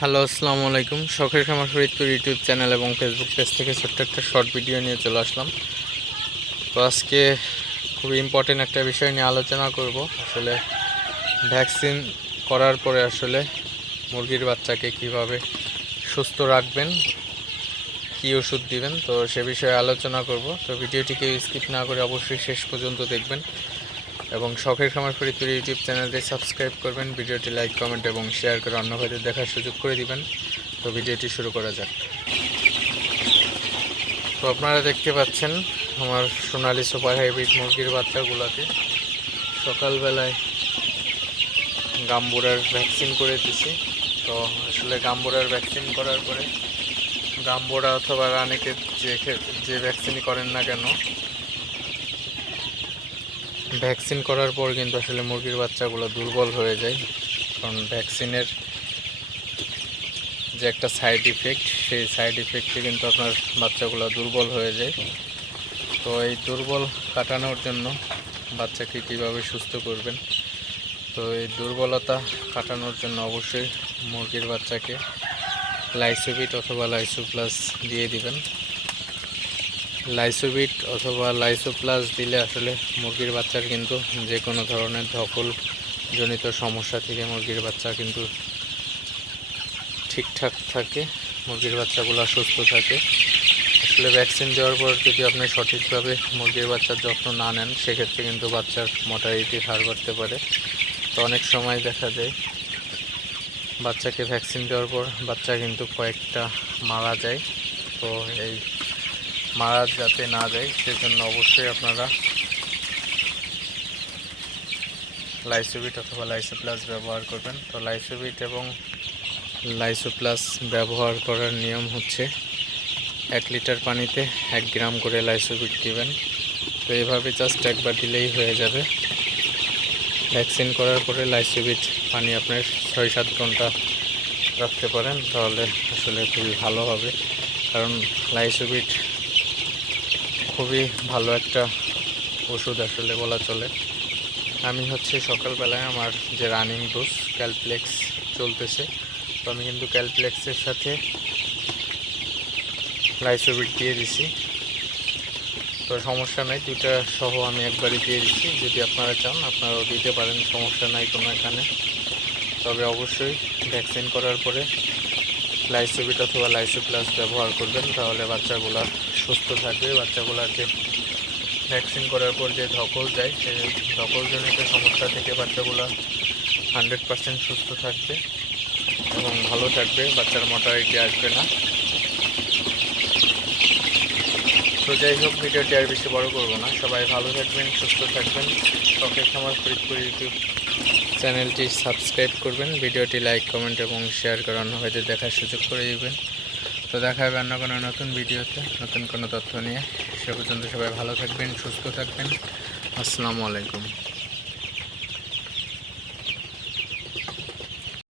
Hello, আসসালামু আলাইকুম। শখের খামার ফরিদপুর ইউটিউব চ্যানেল এবং ফেসবুক পেজ থেকে ছোট্ট একটা শর্ট ভিডিও নিয়ে চলে আসলাম। তো আজকে খুবই ইম্পর্টেন্ট একটা বিষয় নিয়ে আলোচনা করব। আসলে ভ্যাকসিন করার পরে আসলে মুরগির বাচ্চাকে কীভাবে সুস্থ রাখবেন, কী ওষুধ দিবেন, তো সে বিষয়ে আলোচনা করব। তো ভিডিওটিকে স্কিপ না করে অবশ্যই শেষ পর্যন্ত দেখবেন। এবং শখের খামার ফরিদপুর ইউটিউব চ্যানেলটি সাবস্ক্রাইব করবেন, ভিডিওটি লাইক, কমেন্ট এবং শেয়ার করে অন্য ভাইদের দেখার সুযোগ করে দিবেন। তো ভিডিওটি শুরু করা যাক। তো আপনারা দেখতে পাচ্ছেন আমার সোনালি সুপার হাইব্রিড মুরগির বাচ্চাগুলোকে সকালবেলায় গাম্বুরার ভ্যাকসিন করে দিছি। তো আসলে গাম্বুরার ভ্যাকসিন করার পরে গাম্বুরা অথবা রানীকে যে যে ভ্যাকসিনই করেন না কেন ভ্যাকসিন করার পর কিন্তু আসলে মুরগির বাচ্চাগুলো দুর্বল হয়ে যায়। কারণ ভ্যাকসিনের যে একটা সাইড ইফেক্ট সেই সাইড ইফেক্টে কিন্তু আপনার বাচ্চাগুলো দুর্বল হয়ে যায়। তো এই দুর্বল কাটানোর জন্য বাচ্চাকে কীভাবে সুস্থ করবেন? তো এই দুর্বলতা কাটানোর জন্য অবশ্যই মুরগির বাচ্চাকে লাইসোবিট অথবা লাইসো প্লাস দিয়ে দিবেন। লাইসোবিট অথবা লাইসোপ্লাস দিলে আসলে মুরগির বাচ্চার কিন্তু যে কোনো ধরনের ধকল জনিত সমস্যা থেকে মুরগির বাচ্চা কিন্তু ঠিকঠাক থাকে, মুরগির বাচ্চাগুলো সুস্থ থাকে। আসলে ভ্যাকসিন দেওয়ার পর যদি আপনি সঠিকভাবে মুরগির বাচ্চার যত্ন না নেন, সেক্ষেত্রে কিন্তু বাচ্চার মর্টালিটি হার করতে পারে। তো অনেক সময় দেখা যায়, বাচ্চাকে ভ্যাকসিন দেওয়ার পর বাচ্চা কিন্তু কয়েকটা মারা যায়। তো এই মারা যাতে না যায়, সেজন্য অবশ্যই আপনারা লাইসোবিট অথবা লাইসোপ্লাস ব্যবহার করবেন। তো লাইসোবিট এবং লাইসোপ্লাস ব্যবহার করার নিয়ম হচ্ছে, এক লিটার পানিতে এক গ্রাম করে লাইসোবিট দিবেন। তো এইভাবে জাস্ট একবার দিলেই হয়ে যাবে। ভ্যাকসিন করার পরে লাইসোবিট পানি আপনার ছয় সাত ঘণ্টা রাখতে পারেন, তাহলে আসলে খুবই ভালো হবে। কারণ লাইসোবিট খুবই ভালো একটা ওষুধ আসলে বলা চলে। আমি হচ্ছে সকালবেলায় আমার যে রানিং ডোজ ক্যালপ্লেক্স চলতেছে। তো আমি কিন্তু ক্যালপ্লেক্সের সাথে লাইসোবিট দিয়ে দিছি। তো সমস্যা নাই, দুইটা সহ আমি একবারই দিয়ে দিচ্ছি যদি আপনারা চান, আপনারাও দিতে পারেন, সমস্যা নাই কোনো এখানে। তবে অবশ্যই ভ্যাকসিন করার পরে লাইসোবিট অথবা লাইসো প্লাস ব্যবহার করবেন, তাহলে বাচ্চাগুলো সুস্থ থাকবে বাচ্চাগুলোর যে ভ্যাকসিন করার পর যে ধকল যায় সেই ধকলজনিত সমস্যা থেকে বাচ্চাগুলো হান্ড্রেড পার্সেন্ট সুস্থ থাকবে এবং ভালো থাকবে, বাচ্চার মোটারিটি আসবে না। তো যাই হোক, ভিডিওটি আর বেশি বড় করব না। সবাই ভালো থাকবেন, সুস্থ থাকবেন। শখের খামার ফরিদপুর ইউটিউব চ্যানেলটি সাবস্ক্রাইব করবেন। ভিডিওটি লাইক, কমেন্ট এবং শেয়ার করে অন্য ভাইদের দেখার সুযোগ করে দিবেন। তো দেখা হবে অন্য কোনো নতুন ভিডিওতে, নতুন কোনো তথ্য নিয়ে। সে পর্যন্ত সবাই ভালো থাকবেন, সুস্থ থাকবেন। আসসালামু আলাইকুম।